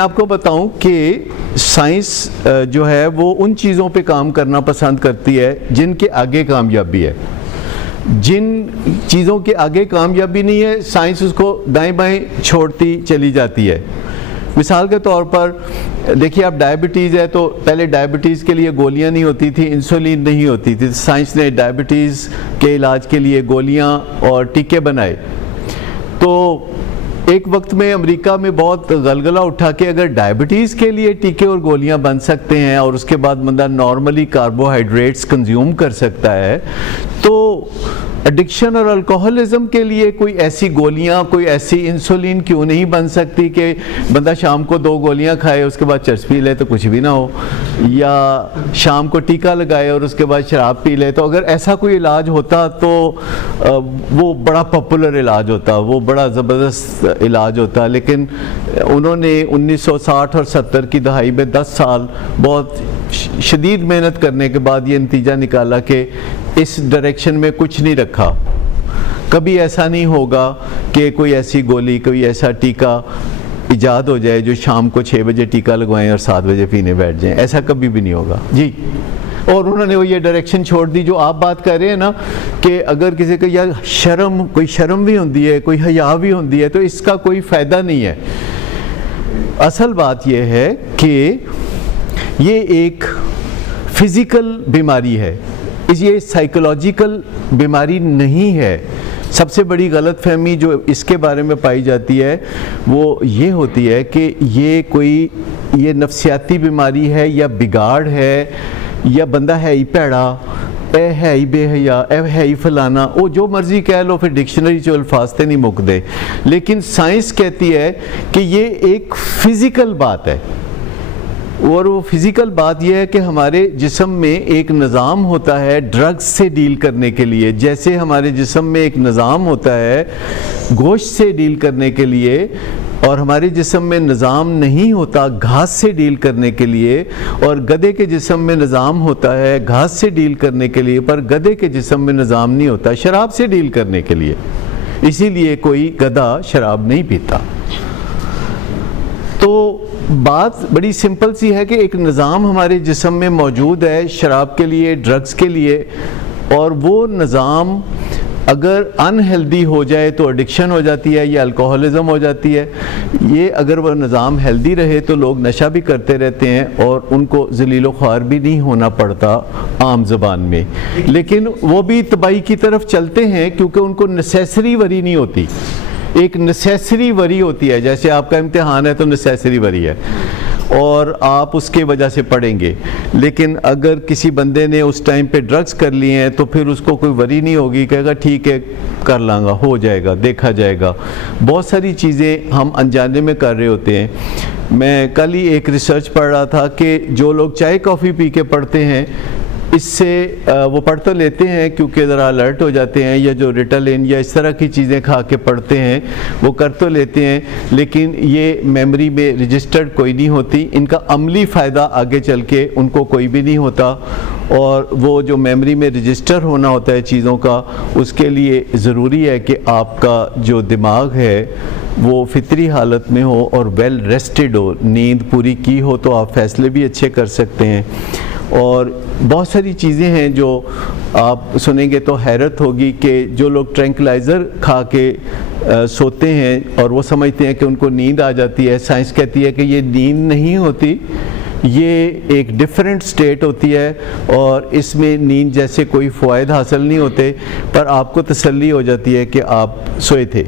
आपको बताऊं कि साइंस जो है वो उन चीज़ों पे काम करना पसंद करती है जिनके आगे कामयाबी है। जिन चीज़ों के आगे कामयाबी नहीं है, साइंस उसको दाएं बाएं छोड़ती चली जाती है। मिसाल के तौर पर देखिए, आप डायबिटीज़ है तो पहले डायबिटीज़ के लिए गोलियां नहीं होती थी, इंसुलिन नहीं होती थी। साइंस ने डायबिटीज़ के इलाज के लिए गोलियां और टीके बनाए। तो एक वक्त में अमेरिका में बहुत गलगला उठा कि अगर डायबिटीज़ के लिए टीके और गोलियां बन सकते हैं और उसके बाद बंदा नॉर्मली कार्बोहाइड्रेट्स कंज्यूम कर सकता है, तो एडिक्शन और अल्कोहलिज्म के लिए कोई ऐसी गोलियां, कोई ऐसी इंसुलिन क्यों नहीं बन सकती कि बंदा शाम को 2 गोलियां खाए, उसके बाद चर्च पी ले तो कुछ भी ना हो, या शाम को टीका लगाए और उसके बाद शराब पी ले। तो अगर ऐसा कोई इलाज होता तो वो बड़ा पॉपुलर इलाज होता, वो बड़ा ज़बरदस्त इलाज होता। लेकिन उन्होंने 1960 और 70 की दहाई में 10 साल बहुत शदीद मेहनत करने के बाद ये नतीजा निकाला कि इस डायरेक्शन में कुछ नहीं रखा। कभी ऐसा नहीं होगा कि कोई ऐसी गोली, कोई ऐसा टीका इजाद हो जाए जो शाम को 6 बजे टीका लगवाएं और 7 बजे पीने बैठ जाएं। ऐसा कभी भी नहीं होगा जी। और उन्होंने वो ये डायरेक्शन छोड़ दी जो आप बात कर रहे हैं ना, कि अगर किसी को यार शर्म, कोई शर्म भी होती है, कोई हया भी होती है, तो इसका कोई फ़ायदा नहीं है। असल बात यह है कि ये एक फिज़िकल बीमारी है, ये साइकोलॉजिकल बीमारी नहीं है। सबसे बड़ी गलतफहमी जो इसके बारे में पाई जाती है वो ये होती है कि ये नफ्सियाती बीमारी है या बिगाड़ है, या बंदा है ही भैड़ा, है ही बेहया, है ही फलाना, वो जो मर्ज़ी कह लो, फिर डिक्शनरी जो अल्फाज नहीं मुकदे। लेकिन साइंस कहती है कि ये एक फ़िज़िकल बात है, और वो फिज़िकल बात यह है कि हमारे जिस्म में एक निज़ाम होता है ड्रग्स से डील करने के लिए। जैसे हमारे जिस्म में एक निज़ाम होता है गोश्त से डील करने के लिए, और हमारे जिस्म में निज़ाम नहीं होता घास से डील करने के लिए, और गधे के जिस्म में निज़ाम होता है घास से डील करने के लिए, पर गधे के जिस्म में निज़ाम नहीं होता शराब से डील करने के लिए। इसीलिए कोई गधा शराब नहीं पीता। तो बात बड़ी सिंपल सी है कि एक निज़ाम हमारे जिस्म में मौजूद है शराब के लिए, ड्रग्स के लिए, और वो निज़ाम अगर अनहेल्दी हो जाए तो एडिक्शन हो जाती है या अल्कोहलिज्म हो जाती है। ये अगर वह निज़ाम हेल्दी रहे तो लोग नशा भी करते रहते हैं और उनको ज़लील ख्वार भी नहीं होना पड़ता आम ज़बान में। लेकिन वो भी तबाही की तरफ चलते हैं क्योंकि उनको नेसेसरी वरी नहीं होती। एक नेसेसरी वरी होती है, जैसे आपका इम्तिहान है तो नेसेसरी वरी है और आप उसके वजह से पढ़ेंगे। लेकिन अगर किसी बंदे ने उस टाइम पे ड्रग्स कर लिए हैं तो फिर उसको कोई वरी नहीं होगी, कहेगा ठीक है कर लांगा, हो जाएगा, देखा जाएगा। बहुत सारी चीज़ें हम अनजाने में कर रहे होते हैं। मैं कल ही एक रिसर्च पढ़ रहा था कि जो लोग चाय कॉफ़ी पी के पढ़ते हैं, इससे वो पढ़ तो लेते हैं क्योंकि ज़रा अलर्ट हो जाते हैं, या जो रिटालिन या इस तरह की चीज़ें खा के पढ़ते हैं वो कर तो लेते हैं, लेकिन ये मेमोरी में रजिस्टर्ड कोई नहीं होती। इनका अमली फ़ायदा आगे चल के उनको कोई भी नहीं होता, और वो जो मेमोरी में रजिस्टर होना होता है चीज़ों का, उसके लिए ज़रूरी है कि आपका जो दिमाग है वो फितरी हालत में हो और वेल रेस्टेड हो, नींद पूरी की हो, तो आप फ़ैसले भी अच्छे कर सकते हैं। और बहुत सारी चीज़ें हैं जो आप सुनेंगे तो हैरत होगी कि जो लोग ट्रैंक्विलाइज़र खा के सोते हैं और वो समझते हैं कि उनको नींद आ जाती है। साइंस कहती है कि ये नींद नहीं होती, ये एक डिफरेंट स्टेट होती है और इसमें नींद जैसे कोई फ़वाइद हासिल नहीं होते, पर आपको तसल्ली हो जाती है कि आप सोए थे।